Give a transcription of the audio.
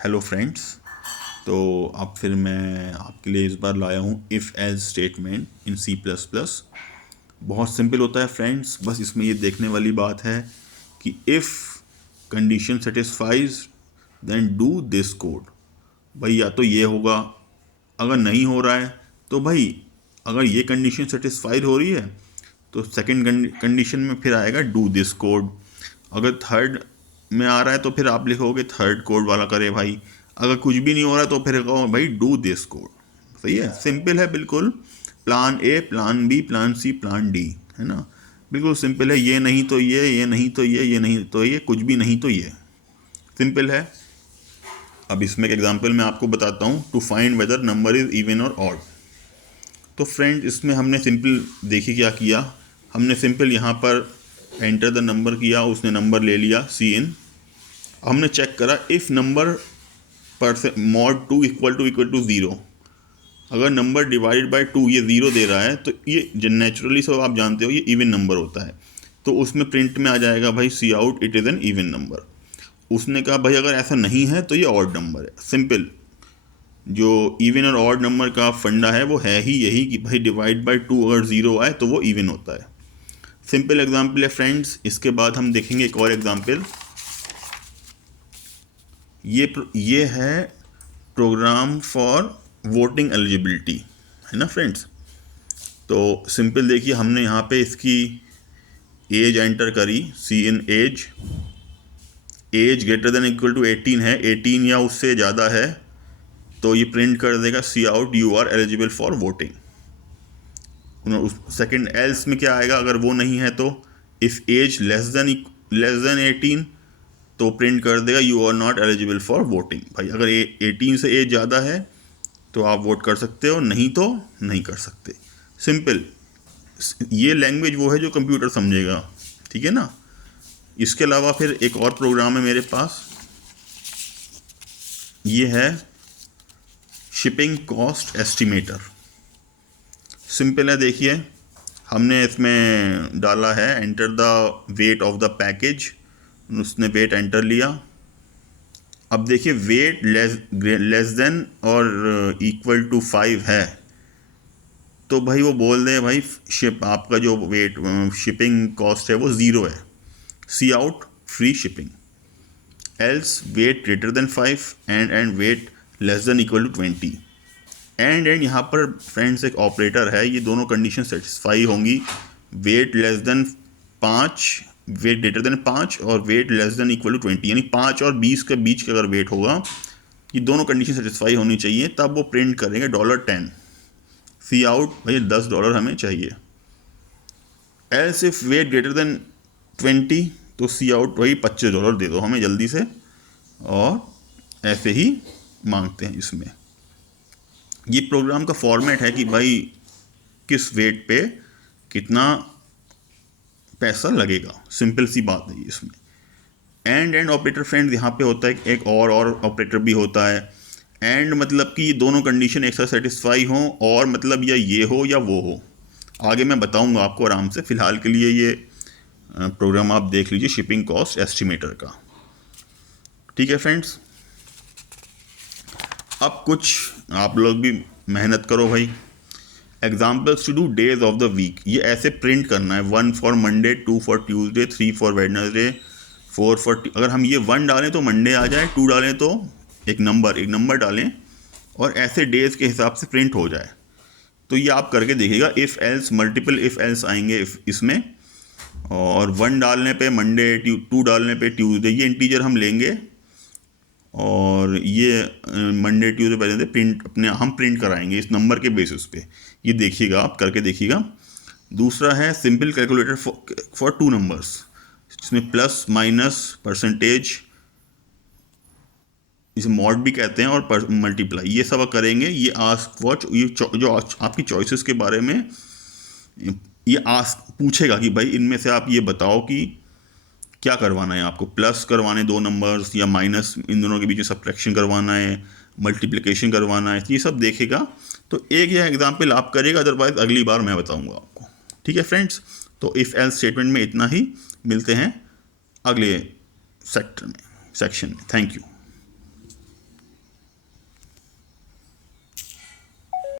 Hello friends. तो अब फिर मैं आपके लिए इस बार लाया हूँ if else statement in C plus plus. बहुत सिंपल होता है फ्रेंड्स, बस इसमें ये देखने वाली बात है कि if condition satisfies then do this code. भाई या तो ये होगा, अगर नहीं हो रहा है तो भाई अगर ये कंडीशन सेटिस्फाइड हो रही है तो सेकंड कंडीशन में फिर आएगा डू दिस कोड। अगर थर्ड में आ रहा है तो फिर आप लिखोगे थर्ड कोड वाला करे भाई। अगर कुछ भी नहीं हो रहा तो फिर कहो भाई डू दिस कोड। सही है, सिंपल है बिल्कुल। Plan A, plan B, plan C, plan D, है ना। बिल्कुल सिंपल है। ये नहीं तो ये नहीं तो ये नहीं तो ये, कुछ भी नहीं तो ये। सिंपल है। अब इसमें एक एग्जांपल मैं आपको बताता हूँ। To find whether number is even और ऑड। तो फ्रेंड इसमें हमने सिंपल देखिए क्या किया। हमने सिंपल यहाँ पर एंटर द नंबर किया, उसने नंबर ले लिया सी इन। हमने चेक करा if number percent mod 2 equal to 0। अगर नंबर डिवाइडेड बाय 2 ये 0 दे रहा है तो ये नेचुरली सब आप जानते हो ये इवन नंबर होता है। तो उसमें प्रिंट में आ जाएगा भाई cout it is an even number. उसने कहा भाई अगर ऐसा नहीं है तो ये ऑड नंबर है। सिंपल, जो इवन और ऑड नंबर का फंडा है वो है ही यही कि भाई डिवाइड बाय 2 अगर 0 आए तो वो इवन होता है। सिंपल एग्जाम्पल है फ्रेंड्स। इसके बाद हम देखेंगे एक और एग्जाम्पल। ये है प्रोग्राम फॉर वोटिंग एलिजिबिलिटी, है ना फ्रेंड्स। तो सिंपल देखिए, हमने यहाँ पे इसकी एज एंटर करी cin age. Age greater than equal to 18 है, 18 या उससे ज़्यादा है तो ये प्रिंट कर देगा cout you are eligible for voting. Second else में क्या आएगा, अगर वो नहीं है तो इफ़ एज लेस देन 18 तो प्रिंट कर देगा you are not eligible for voting. भाई अगर 18 से एज ज़्यादा है तो आप वोट कर सकते हो, नहीं तो नहीं कर सकते। सिंपल। ये लैंग्वेज वो है जो कंप्यूटर समझेगा, ठीक है ना। इसके अलावा फिर एक और प्रोग्राम है मेरे पास। ये है शिपिंग कॉस्ट एस्टिमेटर। सिंपल है, देखिए हमने इसमें डाला है enter the weight of the package. उसने वेट एंटर लिया। अब देखिए वेट लेस देन और इक्वल टू 5 है तो भाई वो बोल दे भाई शिप आपका जो वेट शिपिंग कॉस्ट है वो 0 है, cout free shipping. Else weight greater than 5 and weight less than equal to 20। And यहाँ पर फ्रेंड्स एक ऑपरेटर है, ये दोनों कंडीशन सेटिस्फाई होंगी। Weight less than 5, weight greater than 5 और weight less than equal to 20, यानी 5 और 20 के बीच का अगर वेट होगा, ये दोनों कंडीशन सेटिस्फाई होनी चाहिए, तब वो प्रिंट करेंगे $10। सी आउट भाई $10 हमें चाहिए। Else if wait greater then 20 तो सी आउट भाई $25 दे दो हमें जल्दी से। और ऐसे ही मांगते हैं इसमें। ये प्रोग्राम का फॉर्मेट है कि भाई किस वेट पे कितना पैसा लगेगा। सिंपल सी बात है इसमें। एंड ऑपरेटर फ्रेंड यहाँ पे होता है, एक और ऑपरेटर भी होता है। एंड मतलब कि ये दोनों कंडीशन एक साथ सेटिस्फाई हों, और मतलब या ये हो या वो हो। आगे मैं बताऊंगा आपको आराम से। फ़िलहाल के लिए ये प्रोग्राम आप देख लीजिए शिपिंग कॉस्ट एस्टिमेटर का। ठीक है फ्रेंड्स। अब कुछ आप लोग भी मेहनत करो भाई। Examples to do days of the week, ये ऐसे प्रिंट करना है। 1 for Monday, 2 for Tuesday, 3 for Wednesday, 4 for, अगर हम ये 1 डालें तो मंडे आ जाए, 2 डालें तो एक नंबर डालें और ऐसे डेज के हिसाब से प्रिंट हो जाए। तो ये आप करके देखिएगा। If else, multiple if else आएंगे इसमें। और 1 डालने पे मंडे, 2 डालने पे ट्यूसडे, ये इंटीजर हम लेंगे और ये मंडे ट्यूसडे वेडनेसडे प्रिंट अपने हम प्रिंट कराएंगे इस नंबर के बेसिस पे। ये देखिएगा, आप करके देखिएगा। दूसरा है सिंपल कैलकुलेटर फॉर 2 नंबर्स, जिसमें प्लस माइनस परसेंटेज, इसे मॉड भी कहते हैं, और मल्टीप्लाई, ये सब करेंगे। ये आस्क वॉच, ये जो आपकी चॉइसेस के बारे में ये आस्क पूछेगा कि भाई इनमें से आप ये बताओ कि क्या करवाना है आपको। प्लस करवाने 2 नंबर्स या माइनस, इन दोनों के बीच में सब्ट्रैक्शन करवाना है, मल्टीप्लिकेशन करवाना है, ये सब देखेगा। तो एक यह एग्जाम्पल आप करिएगा, अदरवाइज अगली बार मैं बताऊंगा आपको। ठीक है फ्रेंड्स। तो इफ़ एल्स स्टेटमेंट में इतना ही। मिलते हैं अगले सेक्शन में। Thank you.